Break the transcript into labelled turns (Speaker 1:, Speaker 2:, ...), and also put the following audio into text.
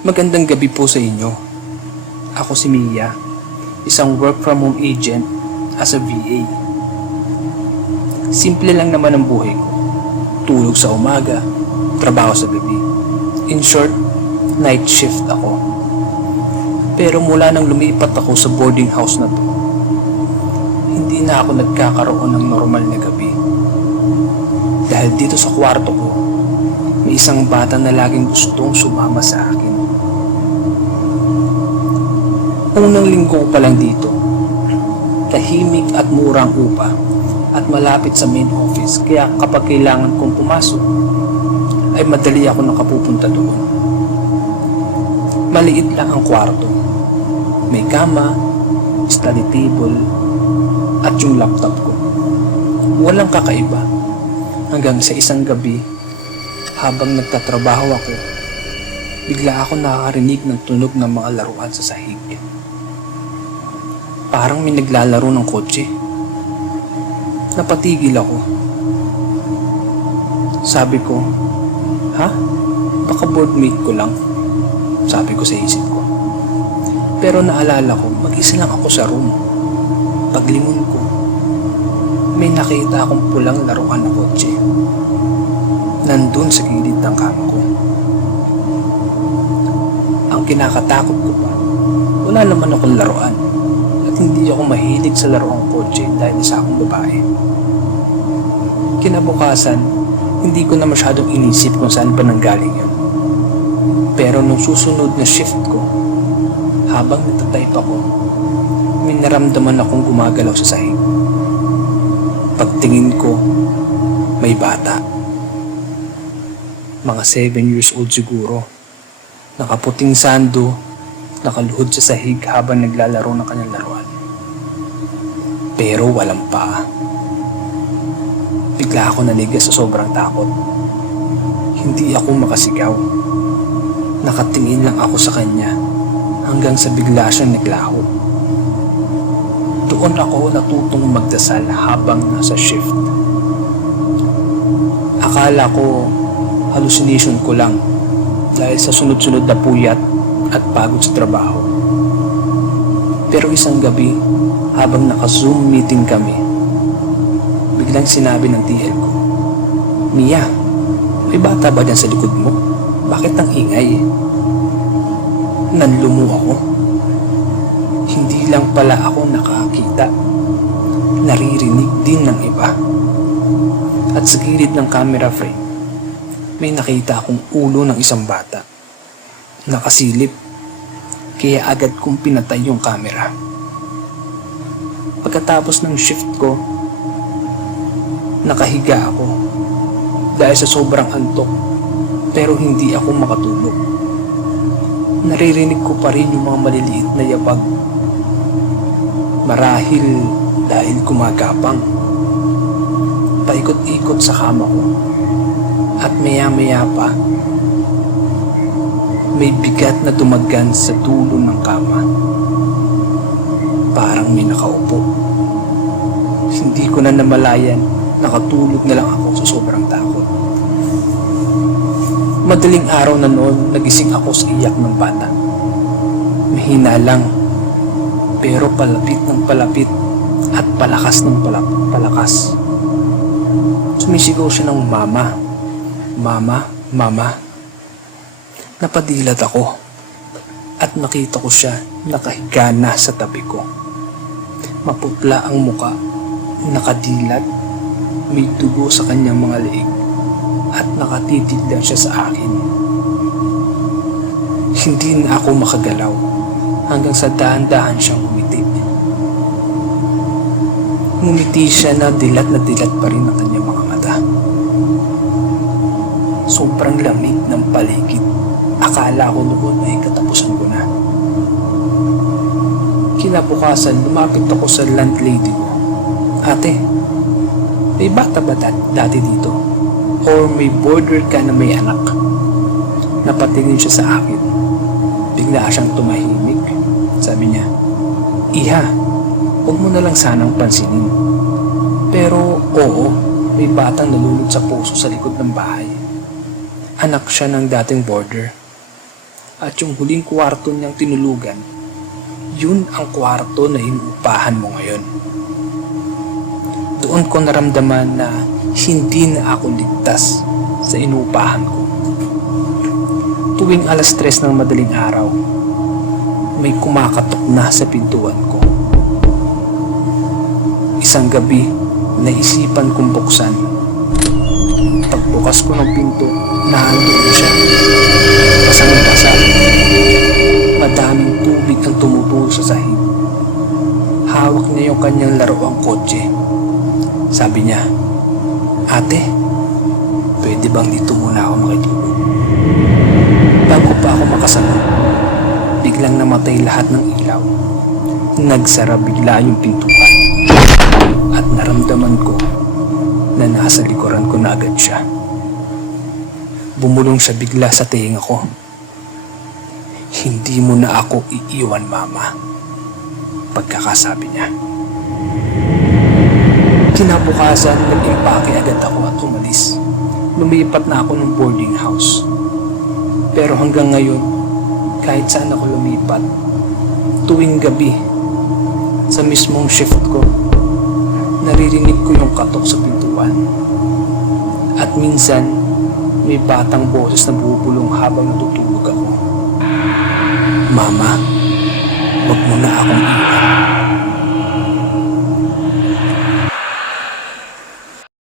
Speaker 1: Magandang gabi po sa inyo. Ako si Mia, isang work from home agent as a VA. Simple lang naman ang buhay ko. Tulog sa umaga, trabaho sa gabi. In short, night shift ako. Pero mula nang lumipat ako sa boarding house na to, hindi na ako nagkakaroon ng normal na gabi. Dahil dito sa kwarto ko, may isang bata na laging gustong sumama sa akin. Unang linggo ko pa lang dito, tahimik at murang upa at malapit sa main office kaya kapag kailangan kong pumasok, ay madali ako nakapupunta doon. Maliit lang ang kwarto. May kama, study table, at yung laptop ko. Walang kakaiba. Hanggang sa isang gabi, habang nagtatrabaho ako, bigla ako nakakarinig ng tunog ng mga laruan sa sahig. Parang may naglalaro ng kotse. Napatigil ako. Sabi ko, ha? Baka boardmate ko lang. Sabi ko sa isip ko. Pero naalala ko, mag-isa lang ako sa room. Paglingon ko, may nakita akong pulang laruan na kotse. Nandun sa gilid ng kama ko. Ang kinakatakot ko pa, wala naman akong laruan hindi ako mahilig sa laruang kotse dahil isa akong babae. Kinabukasan, hindi ko na masyadong inisip kung saan ba nanggaling yun. Pero nung susunod na shift ko, habang natatype ako, may naramdaman akong gumagalaw sa sahig. Pagtingin ko, may bata. Mga 7 years old siguro. Nakaputing sando, nakaluhod sa sahig habang naglalaro ng kanyang laruan. Pero walang paa. Bigla ako nanigas sa sobrang takot. Hindi ako makasigaw. Nakatingin lang ako sa kanya hanggang sa bigla siyang naglaho. Doon ako natutong magdasal habang nasa shift. Akala ko hallucination ko lang dahil sa sunod-sunod na puyat at pagod sa trabaho. Pero isang gabi, habang naka-zoom meeting kami, biglang sinabi ng TL ko, Mia, may bata ba dyan sa likod mo? Bakit ang ingay? Nanlumo ako. Hindi lang pala ako nakakita. Naririnig din ng iba. At sa gilid ng camera frame, may nakita akong ulo ng isang bata. Nakasilip. Kaya agad kong pinatay yung camera. Pagkatapos ng shift ko, nakahiga ako dahil sa sobrang antok pero hindi ako makatulog. Naririnig ko pa rin yung mga maliliit na yabag. Marahil dahil gumagapang. Paikot-ikot sa kama ko. At maya-maya pa, may bigat na tumagan sa dulo ng kama. Parang may nakaupo. Hindi ko na namalayan, nakatulog na lang ako sa sobrang takot. Madaling araw na noon, nagising ako sa iyak ng bata. Mahina lang, pero palapit ng palapit at palakas ng palap- palakas. Sumisigaw siya ng mama, mama, mama. Napadilat ako at nakita ko siya nakahiga na sa tabi ko. Maputla ang muka, nakadilat, may dugo sa kanyang mga leeg at nakatitig lang siya sa akin. Hindi na ako makagalaw hanggang sa dahan-dahan siyang umiti. Ngumiti siya na dilat na dilat pa rin ang kanyang mga mata. Sobrang lamig ng paligid. Akala ko noon ay katapusan ko na. Kinabukasan, lumapit ako sa landlady ko. Ate, may bata ba dat- dati dito? Or may border ka na may anak? Napatingin siya sa akin. Bigla siyang tumahimik. Sabi niya, Iha, huwag mo na lang sanang pansinin. Pero oo, may batang nalulod sa puso sa likod ng bahay. Anak siya ng dating border. At yung huling kwarto niyang tinulugan, yun ang kwarto na inuupahan mo ngayon. Doon ko naramdaman na hindi na ako ligtas sa inuupahan ko. Tuwing alas tres ng madaling araw, may kumakatok na sa pintuan ko. Isang gabi, naisipan kong buksan. Pagbukas ko ng pinto, nahandoon siya. Pasang-pasang. Madaming tubig ang tumutulo sa sahig. Hawak niya yung kanyang laruang kotse. Sabi niya, Ate, pwede bang dito muna ako makitulog? Bago pa ako makasagot, biglang namatay lahat ng ilaw. Nagsara bigla yung pintuan. At naramdaman ko na nasa likuran ko na agad siya. Bumulong siya bigla sa tenga ko. Hindi mo na ako iiwan, Mama. Pagkakasabi niya. Kinabukasan, nag-impake agad ako at umalis. Lumipat na ako ng boarding house. Pero hanggang ngayon, kahit saan ako lumipat, tuwing gabi, sa mismong shift ko, naririnig ko yung katok sa pintuan. At minsan, may batang boses na bubulong habang natutulog ako. Mama, wag mo na akong iwan.